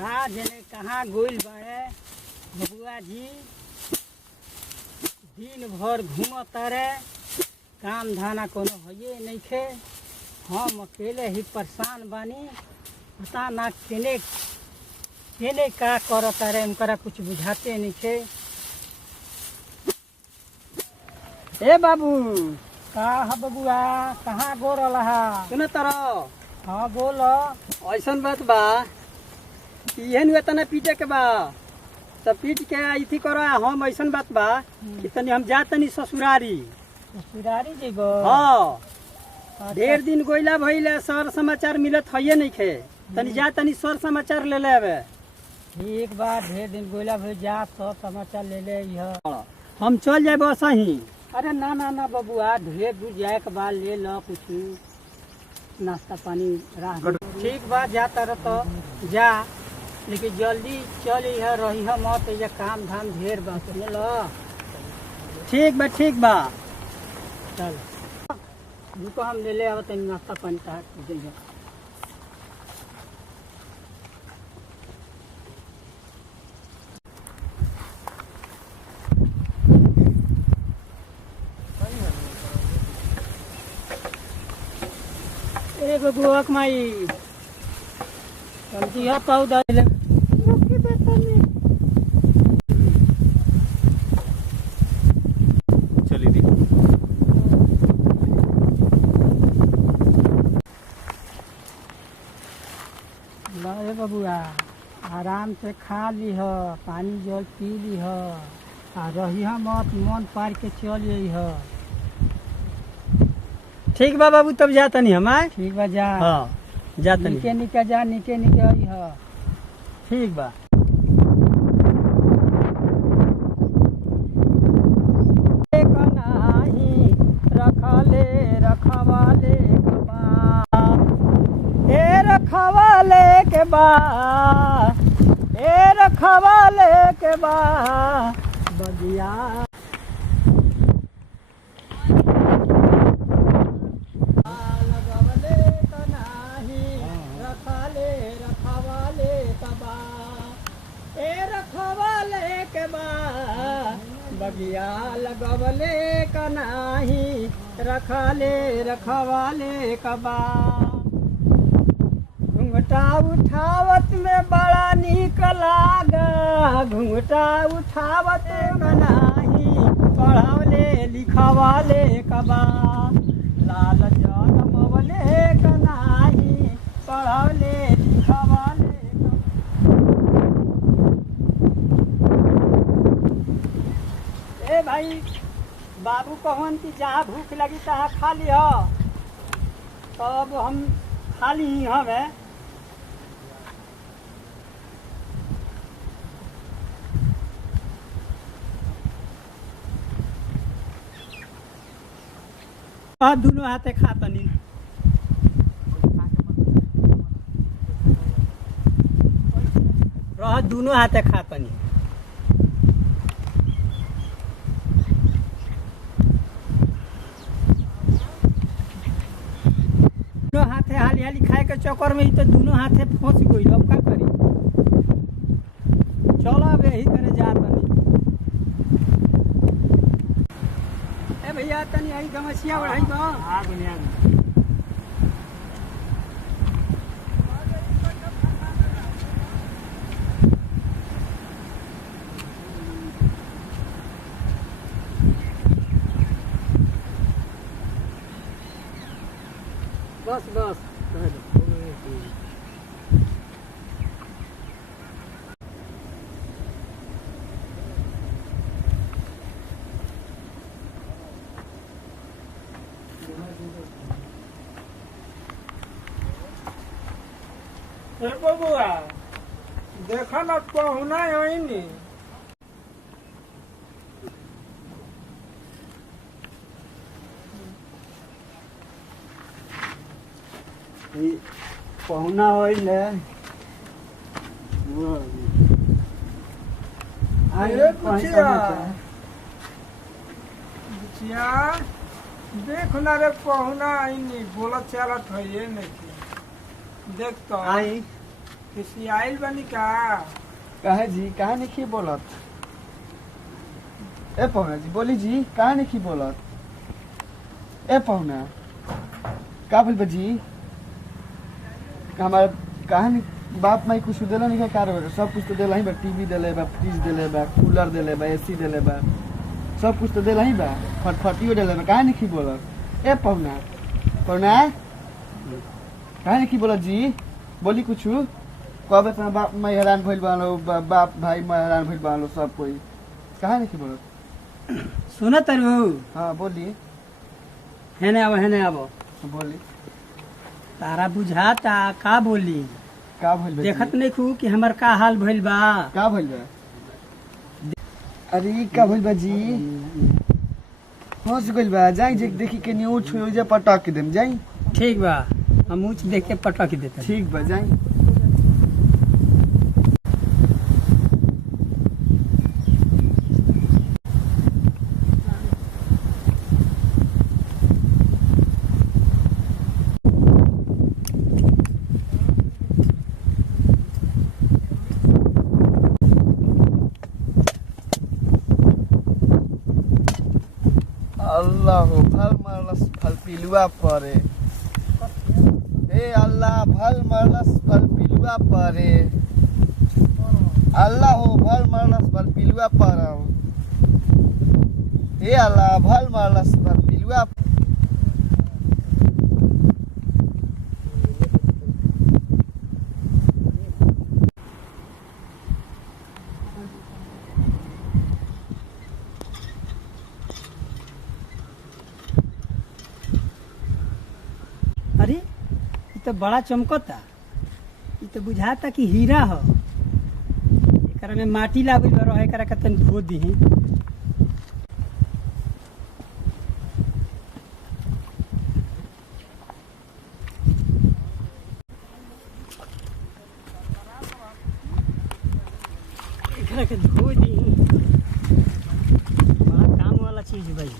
हाँ जने कहाँ गोइल बाड़े बबुआ जी। दिन भर घूमता रे, काम धाना कोनो होइए नइखे। हम अकेले ही परेशान बानी, पता ना केने केने का करता रे, उनकरा कुछ बुझाते नइखे। ए बाबू का ह बबुआ, कहाँ गो रहा? सुन तारा हाँ बोल। ऐसन बात बा कि एहन हुए तना पीटे के बा तब पीट के इथी करो। हम ऐसन बात बा कि तनी हम जा तनी ससुरारी। ससुरारी जेबो? हाँ ढेर दिन गोइला भइले, सर समाचार मिलत हइये नइखे। तनी जा तनी सर समाचार ले ले आवे। ठीक बा, ढेर दिन गोइला भइल, जा सब समाचार ले ले इह। हम चल जाए बस ही। अरे ना ना ना बबुआ, ढेर दूर जाए के बाद ले ल कुछ नाश्ता पानी राह में। ठीक बा, जा तर तो जा, लेकिन जल्दी चल इह, रही मत, ये काम धाम ढेर बा। ल ठीक बा ठीक बा। चल रुको, हम ले ले आव तनी नाश्ता पानी का जइया। ए बबुआ माई समझिया पौधा ले चली दी। रे बबुआ, आराम से खा लीह, पानी जल पी लीह, आ रही मत, मन पार के चल अइह। ठीक बा बाबू, तब जा तनी हम। ठीक बा, जा। हाँ जा तनी। निके निके जा, निके निके अइह। ठीक बा। नाही रखले रखवाले के बा, ए रखवाले के बा, ए रखवाले के बा बगिया। बगिया लगवले का नाही, रखले रखवाले कबा। घुंघटा उठावत में बड़ा नीक लागा, घुंघटा उठावत में नाही, पढ़ावले लिखवाले कबा। लाल जनमवले का नाही, पढ़ावले लिखवाले। ए भाई, बाबू कहन कि जहाँ भूख लगी तहाँ खा लिह, तब हम खा ली हमें। दोनों हाथे खा तनी। रह दोनों हाथे खा तनी। दोनों हाथे हाली हाली खाए के चक्कर में ही तो दोनों हाथे फंस गई। अब का करी? चलो अब यही तरह जा तनी। ए भैया, तनी आई गमछिया बढ़ाई बा। हाँ दुनिया बस बस बबुआ, देखा ना पहुना आईनी। पहुना होइले। अरे बुचिया, बुचिया देख ना रे, पहुना आईनी, बोला चलत है ये नहीं देख तो। आई आइल बनी का काहे जी काहे नहीं बोलत? ए पहुना जी बोली जी काहे नहीं बोलत? ए पहुना का बोल जी हमारे कहानी बाप माई कुछ दिला नहीं कार सब कुछ तो दिला ही बा। टीवी दिले बा, फ्रिज दिले बा, कूलर दिले बा, एसी दिले बा, सब कुछ तो दिला ही बा। फटफटियो दिले बा। काहे नहीं बोलत? ए पहुना पहुना काहे नहीं बोलत जी? बोली कुछ कब इतना बाप माई हैरान भइल बालो, बाप भाई माई हैरान भइल बालो सब कोई। काहे नहीं बोलत? सुन तरु हाँ बोली हेने आबो बोली तारा बुझाता का बोली? का भइल बा? देखत नहीं खू कि हमर का हाल भइल बा। का भइल बा? अरे का भइल बा जी? हंस गइल बा। जाई जे देखी के न्यूज हो जे पटक के देम जाई। ठीक बा हम ऊँच देख के पटक देते। ठीक बा जाई। अल्लाह भल मरलस फल पिलुआ परे। हे अल्लाह भल मरलस फल पिलुआ परे। अल्लाह हो भल मरलस फल पिलुआ पर। हे अल्लाह भल मरलस फल पिलुआ। अरे ये तो बड़ा चमकता। ये तो बुझाता कि हीरा हो। एकरा में माटी लागल बा रहे एकरा के तन धो दीही। एकरा के धो दीही। बड़ा काम वाला चीज भाई।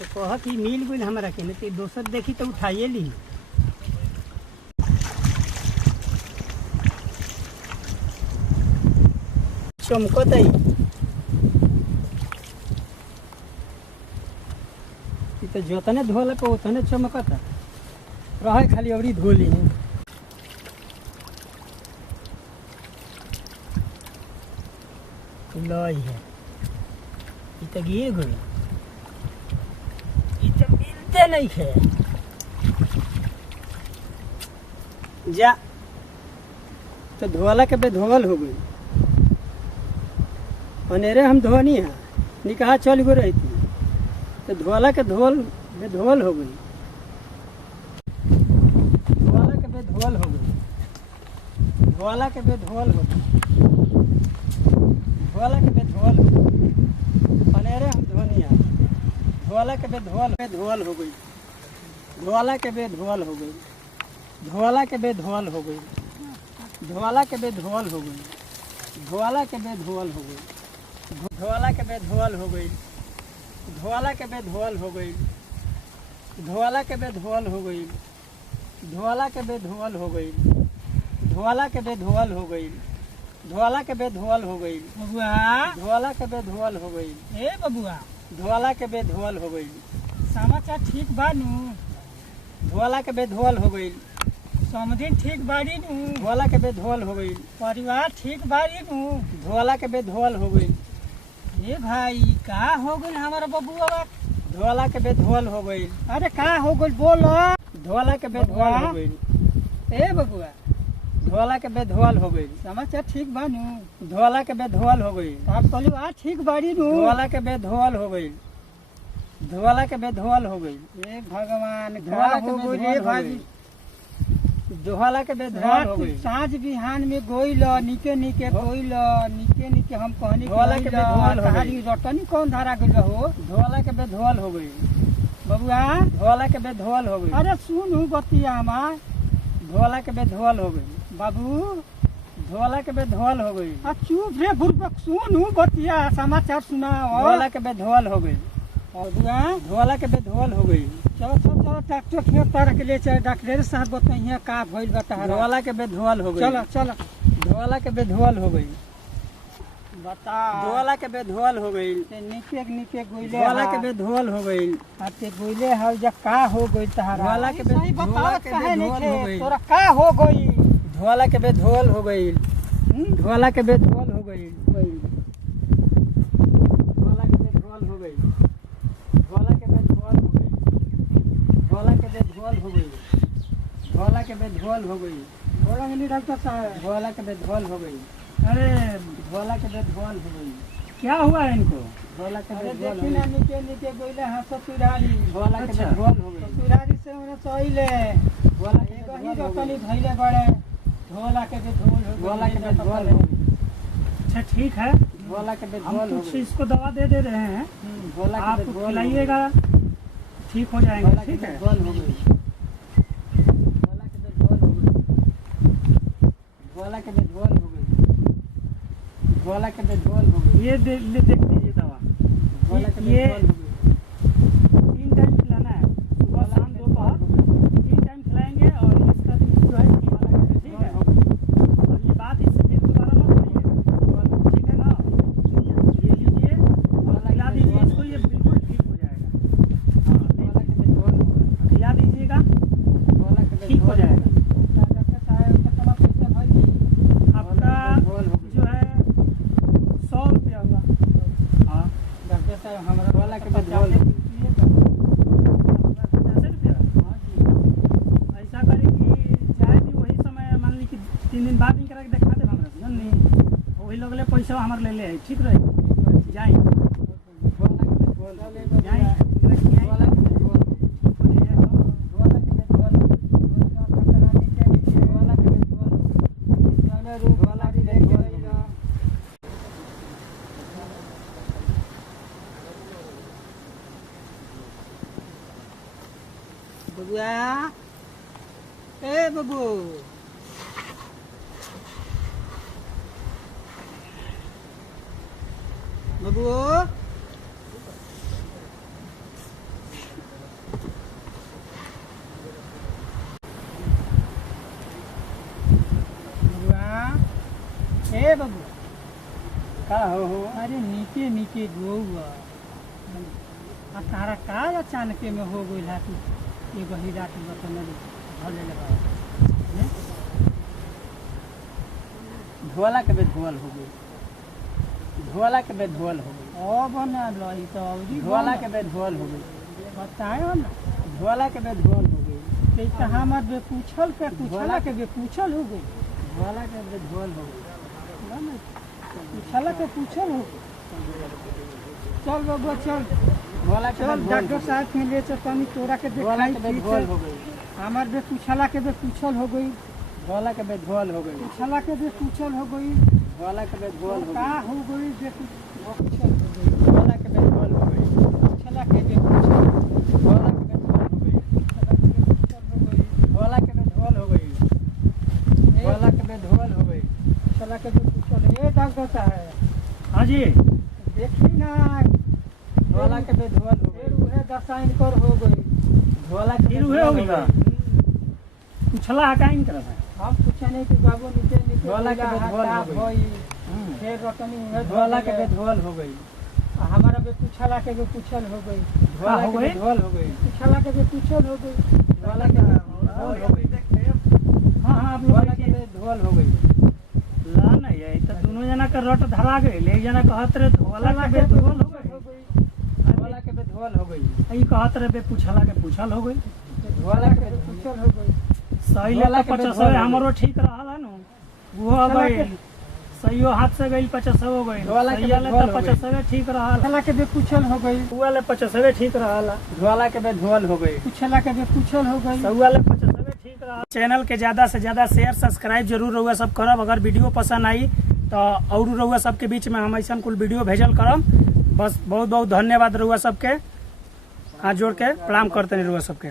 तो कह कि मिल गई हमारा के नहीं दोसर देखी तो उठाइए ली। चमकत है तो जोतने धोले पे उतने चमकत रहे खाली अवरी धोली है। लई है ये तो गिर गई। मिलते नहीं है। जा तो धोला के बेधोवल हो गई। अनेरे हम धोनी है निकाह चल गई रही थी तो धोला के बेधोवल हो गई। धोला के बेधोवल हो गई। धोला के बेधोवल हो गई। धोला के बेधोवल हो गई। अनेरे हम धोनी है धोला के बेधोवल हो गई। धोला के बेधोवल हो गई। धोला के बेधोवल हो गई। धोला के बेधोवल हो गई। धोला के बेधोवल हो गई। धोला के बेधोवल हो गई। धोला के बेधोवल हो गई। धोला के बेधोवल हो गई। धोला के बेधोवल हो गई। धोला के बेधोवल हो गई। धोला के बेधोवल हो गई। बबुआ धोला के बेधोवल हो गई। ए बबुआ धोला के बेधोवल हो गई। समाचार ठीक बा नु? धोला के बेधोवल हो गई। समझिन ठीक बाड़ी नु? धोला के बेधोवल हो गई। परिवार ठीक बाड़ी नु? धोला के बेधोवल हो गई। ए भाई का हो गई हमारा बबुआ? धोला के बेधोवल हो गई। अरे का हो गई बोल। धोला के बेधोवल हो गई। ए बबुआ धोला के बेधोवल हो गई। समाचार ठीक बा नु? धोला के बेधोवल हो गई। आप परिवार ठीक बाड़ी नु? धोला के बेधोवल हो गई। धोला के बेधोवल हो गई। ए भगवान धोला के बेधोवल भाई। धोला के बेधोवल हो गई। साँझ बिहान में गोइल निके निके गोइल निके निके हम कहनी धोला के बेधोवल हो गई। रटनी कौन धारा गइल हो? धोला के बेधोवल हो गई। बबुआ धोला के बेधोवल हो गई। अरे सुनू बतिया हमार। धोला के बेधोवल हो गई। बाबू धोला के बेधोवल हो गई। चुप रे बुर्बक सुनू बतिया समाचार सुनाओ। धोला के बेधोवल हो गई। धोला के बे धोल हो गई। चलो चलो चलो ट्रैक्टर फिर तार के लिए चाहे डॉक्टर साहब बताइए का भइल बता धोला के बे धोल हो गई। चलो चलो धोला के बे धोल हो गई। बता धोला के बे धोल हो गई। नीचे नीचे गोइले धोला के बे धोल हो गई। आते गोइले हल जा का हो गई तहरा धोला के बे सही धोला बताओ के काहे बे नहीं धोल हो खे गई। तोरा का हो गई धोला के बे धोल हो गई। धोला के बे धोल हो गई। धोला के बे धोल हो गई। धोला के बे धोल हो गई। धोला के बे धोल हो गई। धोला के बे धोल हो गई। बोला नहीं डॉक्टर साहब धोला के बे धोल हो गई। अरे धोला के बे धोल हो गई। क्या हुआ इनको धोला के अरे बे धोल हो देखी ना गई। नीचे नीचे गोइले हंस तुरारी धोला के बे अच्छा। धोल हो गई। तुरारी से उन्हें सहीले धोला के एगो बे ही धोल हो रतनी गई। धइले बड़े ढोला के भी ढोल हो धोला के बे धोल हो गई। अच्छा ठीक है धोला के बे हम धोल हो कुछ गई। इसको दवा दे दे रहे हैं धोला आप के बे धोल हो गई। खिलाइएगा ठीक हो धोला जाएंगे के ठीक बे है धोल हो गई। धोला के बे धोल हो गई। धोला के बे धोल हो गई। धोला के बे धोल हो गई। ये देख लीजिए दवा धोला के बे ये धोल हो गई। 3 टाइम खिलाना है सुबह शाम दोपहर 3 टाइम खिलाएंगे और इसका जो है ठीक है और ये बात इससे फिर दोबारा मत करिए ठीक है ना ये लीजिए और खिला दीजिए इसको ये बिल्कुल ठीक हो जाएगा हाँ धोला के बे धोल हो गई। खिला दीजिएगा धोला के बे ठीक हो धोल जाएगा डॉक्टर साहब का दवा कैसे भाई आपका धोल हो गई। जो है 100 रुपया हुआ हाँ डॉक्टर साहब हमारा धोला के बे धोल हो गई। 50 रुपया हाँ जी ऐसा करी कि चाहे भी वही समय मान ली कि 3 दिन बाद निकल के दिखा दे हमरा से नहीं वही लोग ले पैसा हमारे ले ले ठीक रहे जाई धोला के बे धोल हो गई। जाई धोला के बे धोल हो गई। धोला के बे धोल हो गई। धोला के बे धोल हो गई। धोला के बे धोल हो गई। बबुआ ए बबू बबू बबुआ ए बबू का हो अरे नीचे नीचे धोआ आ तारा का अचानक में हो गई ला तू एगो ही रात बतन भले लगा धोला के बे धोल हो गई। धोला के बे धोल हो गई। ओ बना लई तो औरी धोला के बे धोल हो गई। बतायो ना धोला के बे धोल हो गई। ते कहाँ मत बे पूछल के पूछला के बे पूछल हो गई धोला के बे धोल हो गई। ना ना पूछला के पूछल हो गई चल बबुआ चल धोला के चल बे धोल डॉक्टर हो साहब के लिए तनी तोरा के गई। धोला देखाई के बे ठीक धोल है हो गई। हमार बे पूछला के बे पूछल हो गई धोला के बे धोल हो गई। पूछला के बे पूछल हो गई धोला के बे धोल हो का गई। हो गई बे पूछल हो गई धोला के बे धोल हो गई। पूछला के बे पूछल धोला के बे धोल हो गई। धोला के बे धोल हो गई। धोला के बे धोल हो गई। पूछला के बे पूछल ए डॉक्टर साहब हाँ जी। देखी ना धोला के बे धोल हो फिर गई। उहे दसाइन कर हो गई धोला के फिर बे उहे हो धोल गई बा पूछला है काइन करत है हम पूछे नहीं कि बाबू नीचे नीचे धोला के बे धोल हो गई। होई फिर रतनी उहे धोला के बे धोल हो गई। हमारा बे पूछला के बे पूछल हो गई धोला के बे धोल हो गई। पूछला के बे पूछल हो गई धोला के बे धोल हो गई। हाँ हाँ आप धोला लोग के बे धोल हो गई। ला नहीं है तो दोनों जना का रट धरा गई एक जना कहत रहे धोला के बे धोल हो गई धोला के बे धोल हो गई। ई कहत रहे बे पूछला के पूछल हो गई धोला के बे पूछल हो गई। सही धोला ले के बे 50 धोल हो हमरो ठीक रहला नु वो हो गई सहीयो हाथ से गई 50 हो गई धोला के बे सही ले धोल तो हो गई। 50 ठीक रहला पूछला के बे पूछल हो गई वो ले 50 ठीक रहला धोला के बे धोल हो गई। पूछला के बे पूछल हो गई सही ले 50 ठीक रहला चैनल के ज्यादा से ज्यादा शेयर सब्सक्राइब जरूर रहुआ सब करब अगर वीडियो पसंद आई तो और रहुआ सबके बीच में हम ऐसा कुल वीडियो भेजल करब बस बहुत बहुत धन्यवाद रहुआ सबके हाथ जोड़ के प्रणाम करते रहुआ सबके।